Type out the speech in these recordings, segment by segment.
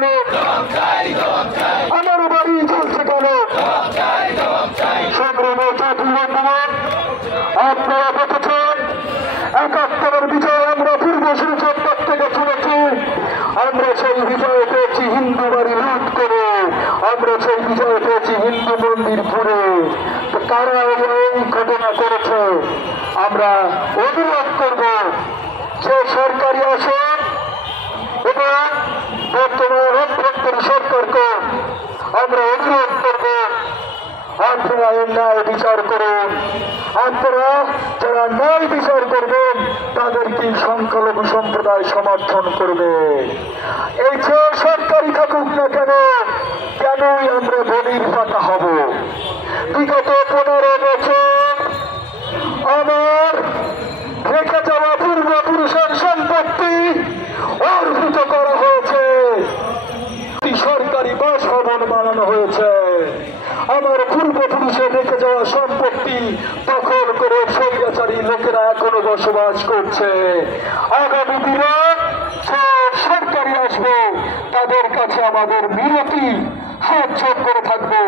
কেন? আমার বাড়ি জ্বলছে কেন? সংগ্রামের সাথী বন্ধুগণ, আপনারা দেখেছেন ৭১ বিজয় আমরা পূর্ব শিলচর থেকে শুনেছি। আমরা সেই বিজয় পেয়েছি হিন্দু বাড়ি লুট করে, আমরা সেই বিজয় পেয়েছি হিন্দু মন্দির পুড়ে। তারা এই ঘটনা করেছে। আমরা অনুরোধ করব যে সরকারি আসন এবং বর্তমান অভ্যন্তরীণ সরকারকে আমরা অনুরোধ করব, আপনারা এর ন্যায় বিচার করুন। আপনারা যারা ন্যায় বিচার করবেন তাদেরকে সংখ্যালঘু সম্প্রদায় সমর্থন করবে। এই যে সরকারি থাকুক না কেন, কেনই আমরা বলির পাতা হব? বিগত ১৫ বছর আমার রেখে যাওয়া পূর্বপুরুষের সম্পত্তি অর্পিত করা হয়েছে, সরকারি বাসভবন বানানো হয়েছে। আমার পূর্বপুরুষের রেখে যাওয়া সম্পত্তি দখল করে স্বৈরাচারী লোকেরা এখনো বসবাস করছে। আগামী দিনে সরকারি আসবে, তাদের কাছে আমাদের বিরতি হাত যোগ করে থাকবে।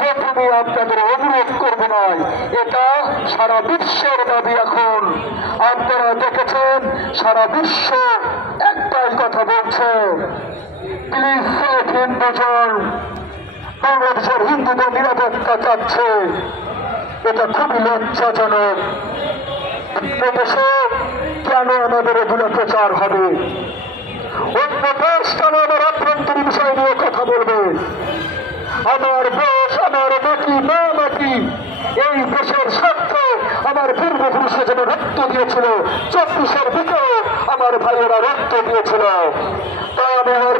প্রথমে আপনাদের অনুরোধ করবো নয়, এটা সারা বিশ্বের দাবি। এখন আপনারা দেখেছেন সারা বিশ্ব একটাই কথা বলছে, প্লিজ সেফ হিন্দুজন। বাংলাদেশের হিন্দুদের নিরাপত্তা চাচ্ছে, এটা খুবই লজ্জাজনক। দেশে কেন আমাদের এগুলো প্রচার হবে? অন্য দেশ কেন আমার অভ্যন্তরীণ বিষয় নিয়ে কথা বলবে? আমার দেশ, আমার মাটি, মা মাটি, এই দেশের স্বার্থে আমার পূর্বপুরুষে যেন রক্ত দিয়েছিল, ২৪-এর দিকেও আমার ভাইয়েরা রক্ত দিয়েছিল। তাই আমি আমার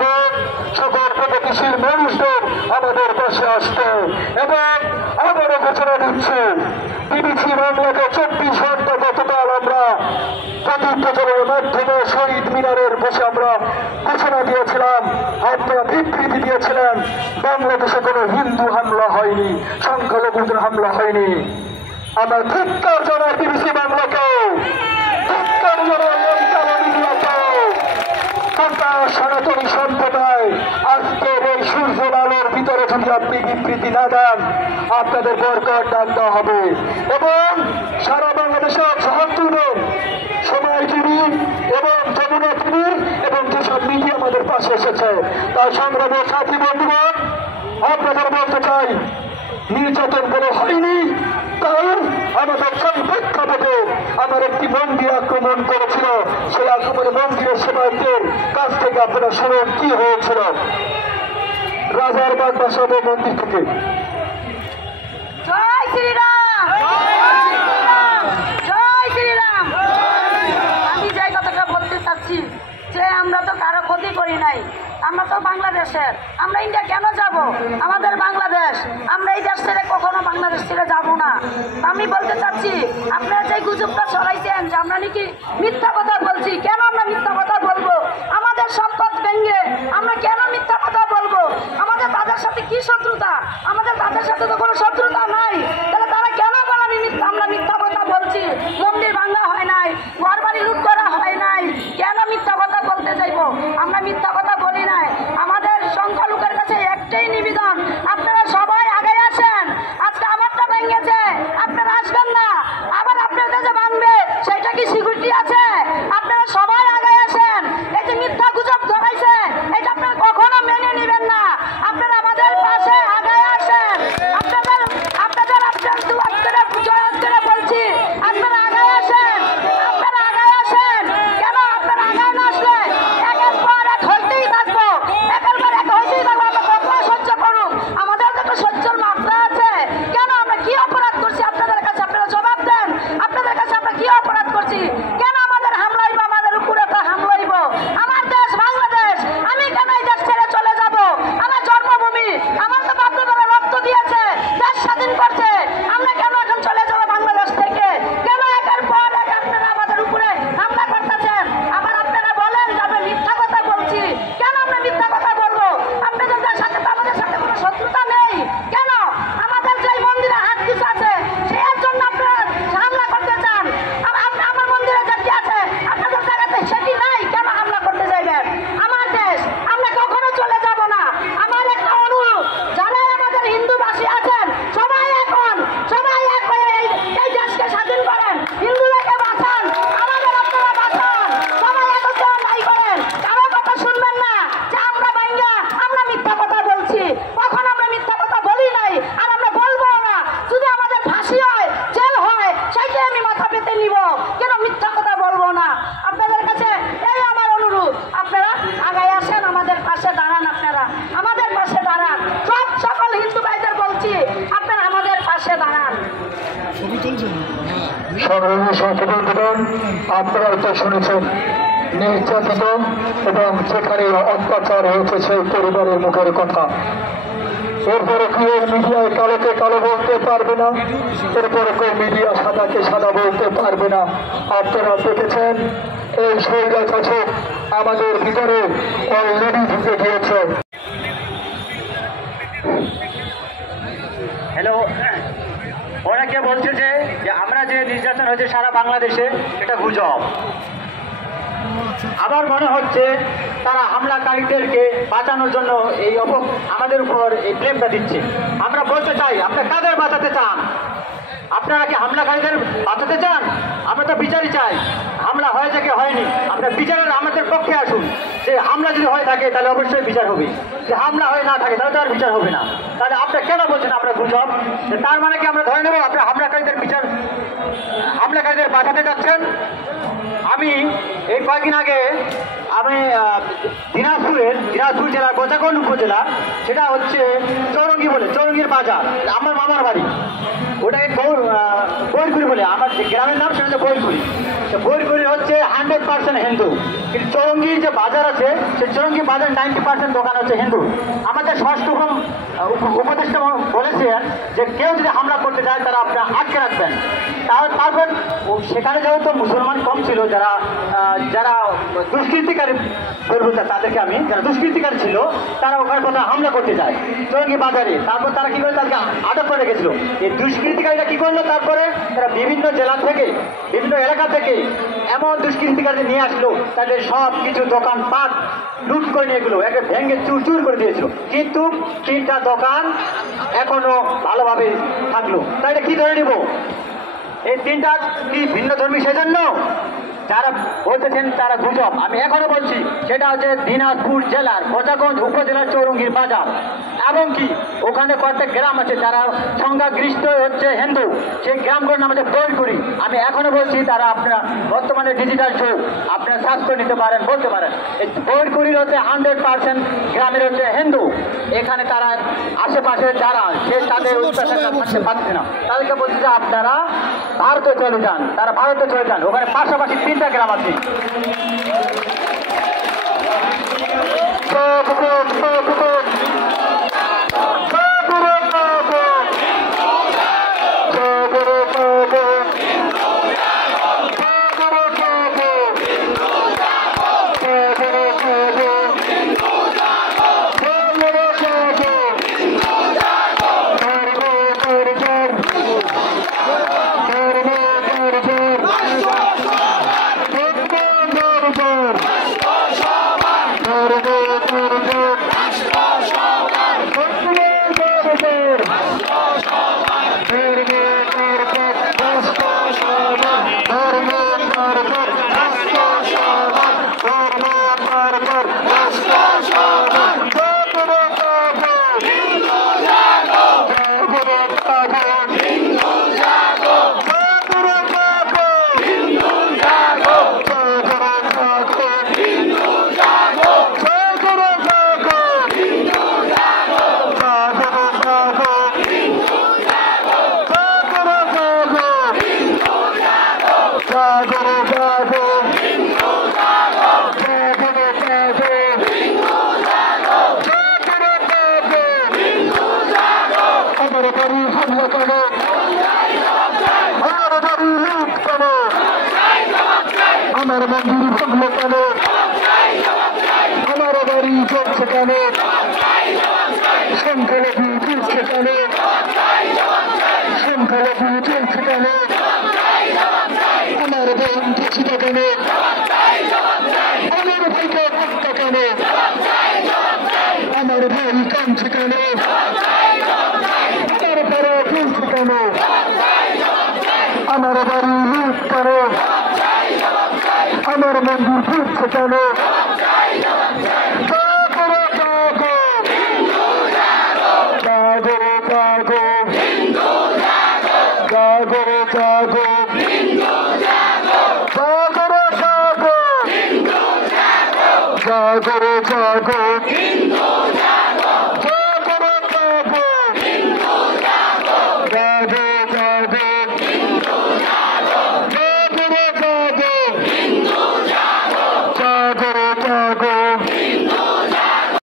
সকল প্রগতিশীল মানুষদের আমাদের পাশে আসতে এবং আবারও ঘোষণা দিচ্ছি, বিবিসি বাংলাকে ২৪ ঘন্টা গতকাল আমরা প্রদীপ প্রচারের মাধ্যমে শহীদ মিনারের বসে আমরা ঘোষণা দিয়েছিলাম, আপনারা বিবৃতি দিয়েছিলেন বাংলাদেশে কোনো হিন্দু হামলা হয়নি, সংখ্যালঘুদের হামলা হয়নি। আমরা ধিক্কার জানাই বিবিসি বাংলাকে, ধিক্কার জানাই সনাতনী সম্প্রদায়। আজকের এই সূর্যের আলোর ভিতরে যদি আপনি বিবৃতি না দেন, আপনাদের বরকট ডাক দেওয়া হবে এবং সারা বাংলাদেশে শহর তুলবেন সময় টিভি এবং যমুনা টিভি এবং যেসব মিডিয়া আমাদের পাশে এসেছে। তাই সংগ্রামের সাথী বন্ধুগণ, আপনাদের বলতে চাই, নির্যাতন বলে হয়নি। তাই আমাদের সেই প্রেক্ষাপটে আমার একটি মন্দির আক্রমণ করেছিল, সেই আক্রমণে মন্দিরের সেবায়তের কাছ থেকে আপনারা শুনুন কি হয়েছিল। রাজারবাগ বাসাবো মন্দির থেকে জয় শ্রীরাম, জয় শ্রীরাম, জয় শ্রীরাম। আমি যে কথাটা বলতে চাচ্ছি যে আমরা তো কারো ক্ষতি করি নাই, আমরা তো বাংলাদেশের, আমরা ইন্ডিয়া কেন যাব? আমাদের বাংলাদেশ, আমরা এই দেশ ছেড়ে কখনো বাংলাদেশ ছেড়ে যাব না। আমি বলতে চাচ্ছি, আপনারা যে গুজবটা ছড়াইছেন যে আমরা নাকি মিথ্যা কথা বলছি, কেন আমরা মিথ্যা কথা বলবো? আমাদের সম্পদ ভেঙে আমরা কেন মিথ্যা কথা বলবো? আমাদের তাদের সাথে কি শত্রুতা? আমাদের তাদের সাথে তো কোনো শত্রুতা নাই। তাহলে তারা কেন বলে আমরা মিথ্যা কথা বলছি? মন্দির ভাঙা হয় নাই, ঘর বাড়ি লুট করা হয় নাই, কেন মিথ্যা কথা বলতে চাইব? আমরা মিথ্যা কথা বলি নাই। আমাদের সংখ্যালঘুদের কাছে একটাই নিবেদন, আপনারা সবাই আগে আসেন। আজকে আমারটা ভেঙেছে, আপনারা আসবেন না, আবার আপনাদের যে ভাঙবে সেটা কি সিকিউরিটি আছে? আপনারা সবাই আগে আসেন। এই যে মিথ্যা গুজব ধরাইছে, এটা আপনারা কখনো মেনে নেবেন না। আপনারা আমাদের পাশে আগে আসেন। আপনাদের সংগ্রামী সহযোগিতাগণ, আপনারা তো শুনেছেন নির্যাতিত এবং যেখানে অত্যাচার হয়েছে সেই পরিবারের মুখের কথা। এরপরে কি এই মিডিয়ায় কালোকে কালো বলতে পারবে না, এরপরে কেউ মিডিয়া সাদাকে সাদা বলতে পারবে না। আপনারা দেখেছেন এই স্বৈরাচার আমাদের ভিতরে অলরেডি ঢুকে গিয়েছে। হ্যালো, ওনাকে বলছে যে আমরা যে নির্যাতন হয়েছে সারা বাংলাদেশে এটা গুজব। আমার মনে হচ্ছে তারা হামলাকারীদেরকে বাঁচানোর জন্য এই আমাদের উপর এই ব্লেমটা দিচ্ছে। আমরা বলতে চাই, আপনারা কাদের বাঁচাতে চান? আপনারা কি হামলাকারীদের বাঁচাতে চান? আমরা তো বিচারই চাই। হামলা হয়েছে কি হয়নি, আপনার বিচারের আমাদের পক্ষে আসুন। যে হামলা যদি হয়ে থাকে তাহলে অবশ্যই বিচার হবে, যে হামলা হয়ে না থাকে তাহলে তো আর বিচার হবে না। তাহলে আপনারা কেন বলছেন আপনার গুজব? তার মানে কি আমরা ধরে নেব আপনার হামলাকারীদের বাঁচাতে যাচ্ছেন? আমি এই কয়েকদিন আগে আমি দিনাজপুর জেলার গোজাগঞ্জ উপজেলা, সেটা হচ্ছে চৌরঙ্গি বলে, চৌরঙ্গির বাজার, আমার মামার বাড়ি। ওটাকে বৈরকুড়ি বলে, আমার যে গ্রামের নাম সেটা হচ্ছে বৈরকুড়ি। বৈরকুড়ি হচ্ছে 100% হিন্দু, কিন্তু চৌরঙ্গির যে বাজার আছে সেই চৌরঙ্গি বাজার 90% দোকান হচ্ছে হিন্দু। আমাদের ষষ্ঠম উপদেষ্টা বলেছেন যে কেউ যদি হামলা করতে যায় তারা আপনারা আটকে রাখবেন। তারপর সেখানে যেহেতু মুসলমান কম ছিল, যারা দুষ্কৃতিকারী বলবো তাদেরকে আমি, যারা দুষ্কৃতিকারী ছিল তারা ওখানে কোথাও হামলা করতে যায় চৌরঙ্গি বাজারে। তারপর তারা কি করে, তাদেরকে আটক করে রেখেছিল। এই দুষ্কৃতিকারীরা কি করলো, তারপরে তারা বিভিন্ন জেলা থেকে, বিভিন্ন এলাকা থেকে এমন দুষ্কৃতিকারীদের নিয়ে আসলো, তাদের সব কিছু দোকান পাট লুট করে নিয়ে গেলো, একে ভেঙে চুরচুর করে দিয়েছিল। কিন্তু 3টা দোকান এখনো ভালোভাবে থাকলো। তাই কি ধরে নিব? এই 3টা কি ভিন্ন ধর্মী? সেজন্য যারা বলতেছেন তারা গুজব। আমি এখনো বলছি সেটা হচ্ছে দিনাজপুর জেলার গোজাগঞ্জ উপজেলার চৌরঙ্গির বাজার, এবং কি ওখানে কয়েকটা গ্রাম আছে যারা সংখ্যাগরিষ্ঠ হচ্ছে হিন্দু, সেই গ্রামগুলোর নাম হচ্ছে বৈরকুড়ি। আমি এখনো বলছি তারা আপনারা বর্তমানে ডিজিটাল যুগ, আপনারা সার্চ করে নিতে পারেন, বলতে পারেন। এই বৈরকুড়ির হচ্ছে 100% গ্রামের হচ্ছে হিন্দু। এখানে তারা আশেপাশে যারা সে তাদের অত্যাচারটা থাকতে পারছে না, তাদেরকে বলছে যে আপনারা ভারতে চলে যান। তারা ভারতে চলে যান, ওখানে পাশাপাশি 3টা গ্রাম আছে। আমার মন্দির ভাঙলো কেন, আমার বাড়ি চলছে কেন, সংখ্যালঘু চলছে কেন, সংখ্যালঘু চলছে কেন, আমার বোন ধর্ষিত কেন, আমার ভাইকে হত্যা কেন, আমার ভাই কাঁদছে কেন, আমার পাড়া চলছে কেন, আমার বাড়ি লুট কেন, আমার মন্দির ঘুরছে কেন।